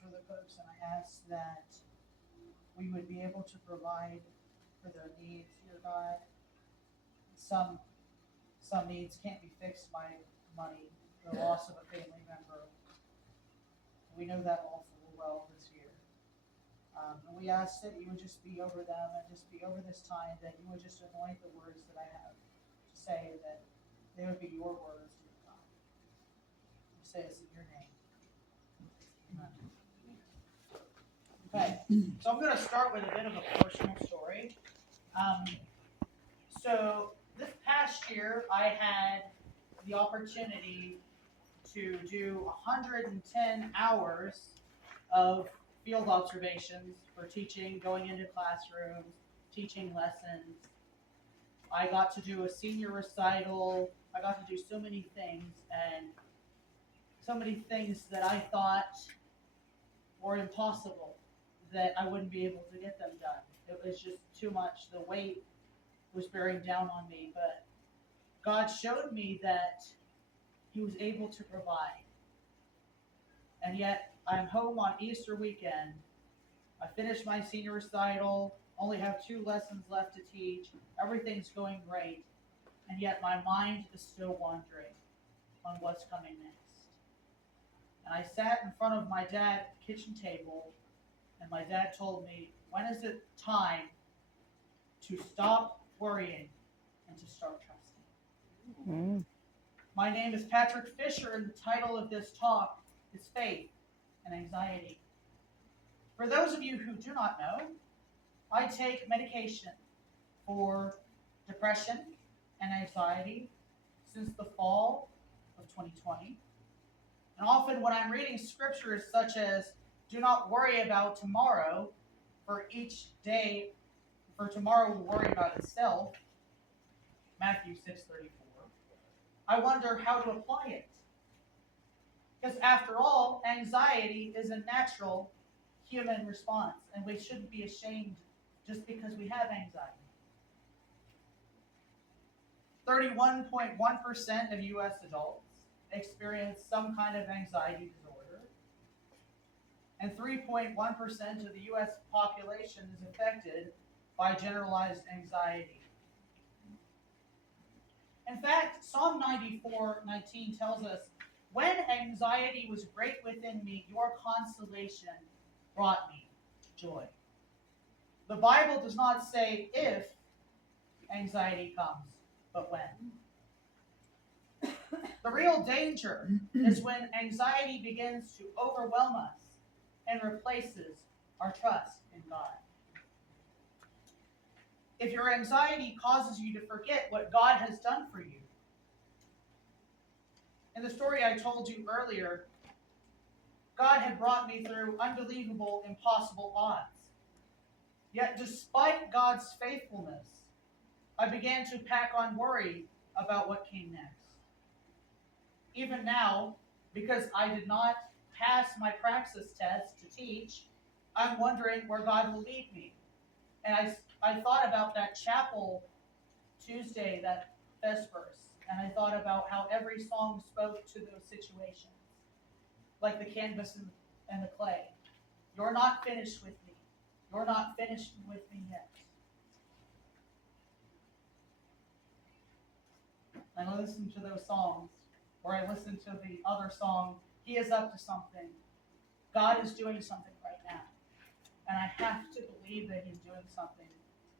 for the folks, and I ask that we would be able to provide for their needs, dear God. Some some needs can't be fixed by money, the loss of a family member. We know that all full well this year. And we ask that you would just be over them and just be over this time, that you would just anoint the words that I have to say, that they would be your words, dear God. We say this in your name. Amen. Okay, so I'm going to start with a bit of a personal story. So this past year, I had the opportunity to do 110 hours of field observations for teaching, going into classrooms, teaching lessons. I got to do a senior recital. I got to do so many things, and so many things that I thought were impossible, that I wouldn't be able to get them done. It was just too much. The weight was bearing down on me, but God showed me that He was able to provide. And yet, I'm home on Easter weekend. I finished my senior recital, only have 2 lessons left to teach. Everything's going great. And yet, my mind is still wandering on what's coming next. And I sat in front of my dad's kitchen table, and my dad told me, when is it time to stop worrying and to start trusting? Mm. My name is Patrick Fisher, and the title of this talk is Faith and Anxiety. For those of you who do not know, I take medication for depression and anxiety since the fall of 2020. And often when I'm reading scriptures such as, do not worry about tomorrow, for each day, for tomorrow will worry about itself, Matthew 6:34, I wonder how to apply it. Because after all, anxiety is a natural human response, and we shouldn't be ashamed just because we have anxiety. 31.1% of U.S. adults experience some kind of anxiety disorder, and 3.1% of the U.S. population is affected by generalized anxiety. In fact, Psalm 94:19 tells us, when anxiety was great within me, your consolation brought me joy. The Bible does not say if anxiety comes, but when. The real danger is when anxiety begins to overwhelm us and replaces our trust in God. If your anxiety causes you to forget what God has done for you. In the story I told you earlier, God had brought me through unbelievable, impossible odds. Yet despite God's faithfulness, I began to pack on worry about what came next. Even now, because I did not pass my praxis test to teach, I'm wondering where God will lead me. And I thought about that chapel Tuesday, that Vespers, and I thought about how every song spoke to those situations, like the canvas and the clay. You're not finished with me. You're not finished with me yet. I listen to those songs, or I listen to the other song, He is up to something. God is doing something right now. And I have to believe that He's doing something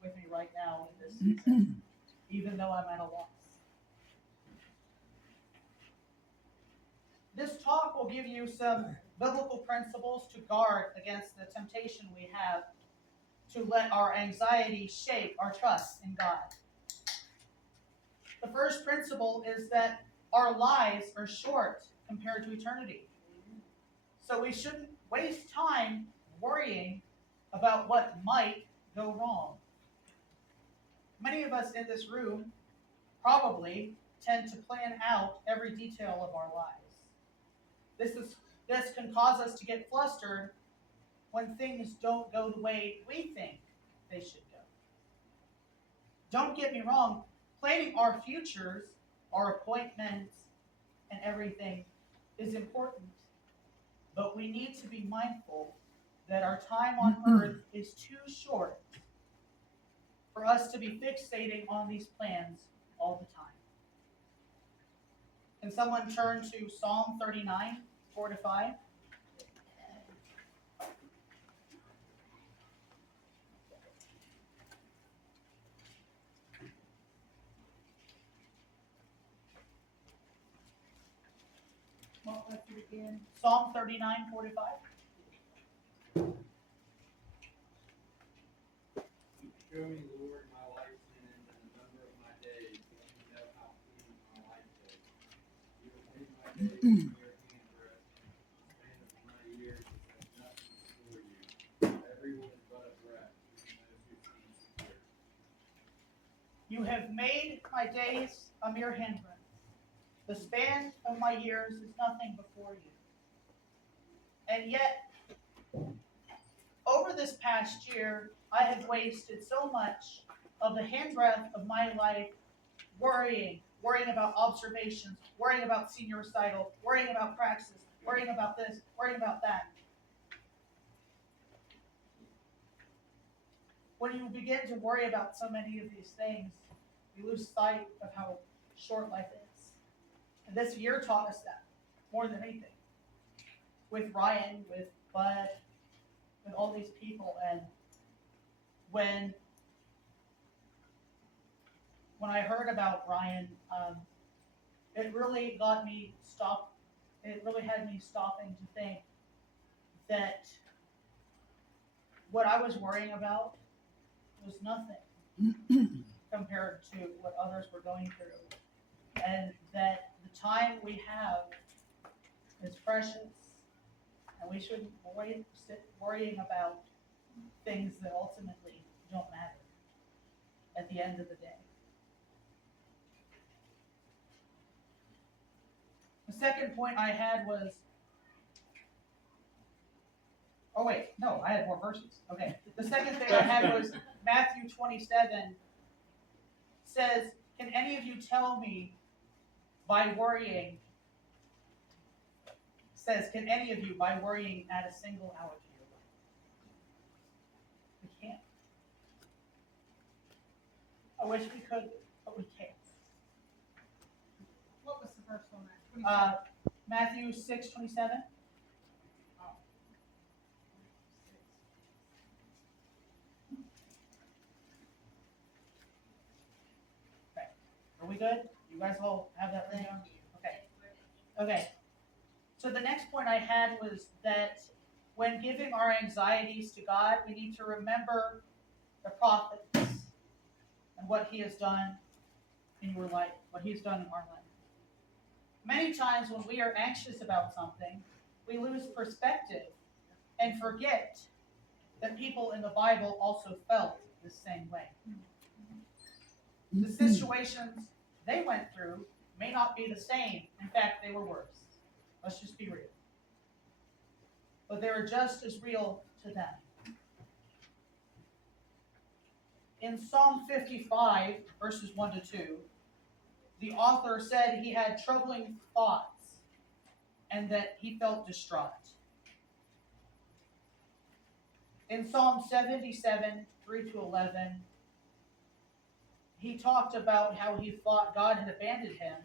with me right now in this season, even though I'm at a loss. This talk will give you some biblical principles to guard against the temptation we have to let our anxiety shape our trust in God. The first principle is that our lives are short compared to eternity. So we shouldn't waste time worrying about what might go wrong. Many of us in this room probably tend to plan out every detail of our lives. This can cause us to get flustered when things don't go the way we think they should go. Don't get me wrong, planning our futures, our appointments, and everything is important. But we need to be mindful that our time on earth is too short for us to be fixating on these plans all the time. Can someone turn to Psalm 39, 4-5? What was it again? Psalm 39, 4-5. Show me, Lord, my lifespan and the number of my days. Let me know how fleeting my life is. You have made my days a mere handbreadth. The span of my years is as nothing before you. Everyone is but a breath, even those who seem secure. You have made my days a mere handbreadth. The span of my years is nothing before you. And yet, over this past year, I have wasted so much of the handbreadth of my life worrying about observations, worrying about senior recital, worrying about praxis, worrying about this, worrying about that. When you begin to worry about so many of these things, you lose sight of how short life is. And this year taught us that more than anything. With Ryan, with Bud, with all these people, and when I heard about Ryan, it really got me stopped. It really had me stopping to think that what I was worrying about was nothing compared to what others were going through, and that the time we have is precious, and we shouldn't sit worrying about things that ultimately don't matter at the end of the day. The second point I had was, oh wait, no, I had more verses. Okay. The second thing I had was Matthew 27 says, can any of you tell me by worrying, can any of you by worrying add a single hour to your life? We can't. I wish we could, but we can't. What was the first one? 27. Matthew 6:27. Oh. Okay. Are we good? You guys all have that written down? Okay. Okay. So the next point I had was that when giving our anxieties to God, we need to remember the prophets and what He has done in your life, what He has done in our life. Many times when we are anxious about something, we lose perspective and forget that people in the Bible also felt the same way. The situations they went through may not be the same. In fact, they were worse. Let's just be real. But they were just as real to them. In Psalm 55, verses 1-2, the author said he had troubling thoughts and that he felt distraught. In Psalm 77, 3-11, he talked about how he thought God had abandoned him,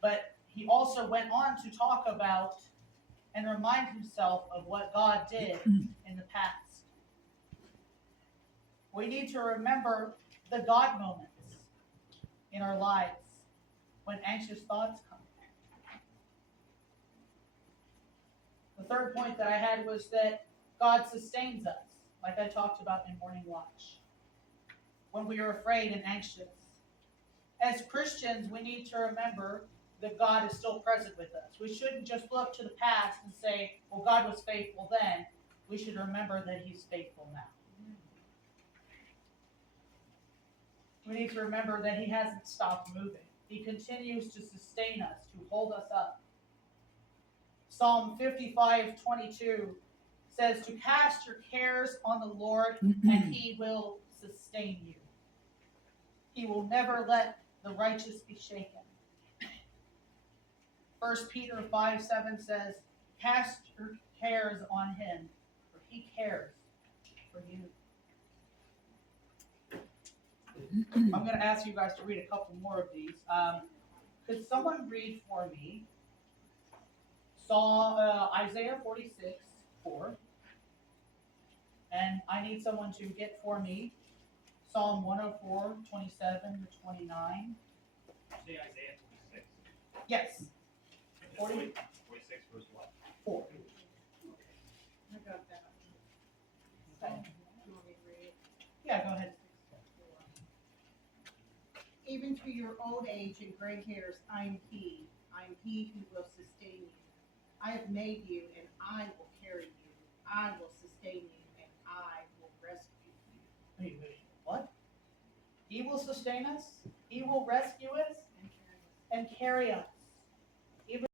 but he also went on to talk about and remind himself of what God did in the past. We need to remember the God moments in our lives when anxious thoughts come. The third point that I had was that God sustains us, like I talked about in Morning Watch, when we are afraid and anxious. As Christians, we need to remember that God is still present with us. We shouldn't just look to the past and say, well, God was faithful then. We should remember that He's faithful now. We need to remember that He hasn't stopped moving. He continues to sustain us, to hold us up. Psalm 55:22 says to cast your cares on the Lord and He will sustain you. He will never let the righteous be shaken. 1 Peter 5:7 says, Cast your cares on him, for he cares for you. I'm gonna ask you guys to read a couple more of these. Could someone read for me Isaiah 46:4? And I need someone to get for me Psalm 104:27-29. Say Isaiah 26. Yes, 40. 46 verse what? 4. I got that. You want me to read it? Yeah, go ahead. Even to your old age and gray hairs, I am he who will sustain you. I have made you, and I will carry you. I will sustain you, and I will rescue you. Wait, what? He will sustain us, he will rescue us, And carry us. and carry us.